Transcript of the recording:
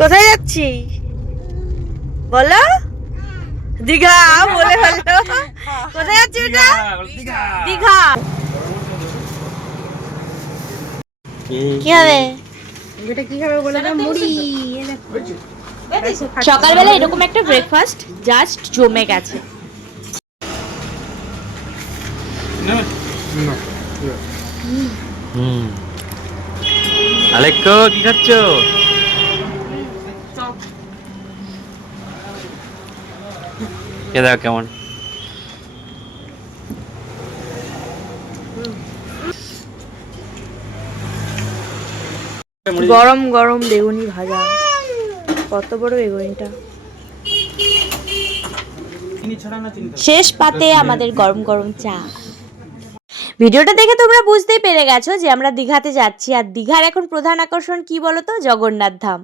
কোথায় যাচ্ছি বলো? দীঘা বলে ফেললো। কোথায় যাচ্ছি এটা? দীঘা। কি হবে? এটা কি খাবে বলে দাও? মুড়ি। সকালবেলা এরকম একটা ব্রেকফাস্ট জাস্ট জমে গেছে। আলেক্কো কি খাচ্ছ? কে দাও কেমন? গরম গরম বেগুনি ভাজা। কত বড় বেগুনিটা! শেষ পাতে আমাদের গরম গরম চা। ভিডিওটা দেখে তোমরা বুঝতেই পেরে গেছো যে আমরা দীঘাতে যাচ্ছি, আর দীঘার এখন প্রধান আকর্ষণ কি বলতো? জগন্নাথ ধাম।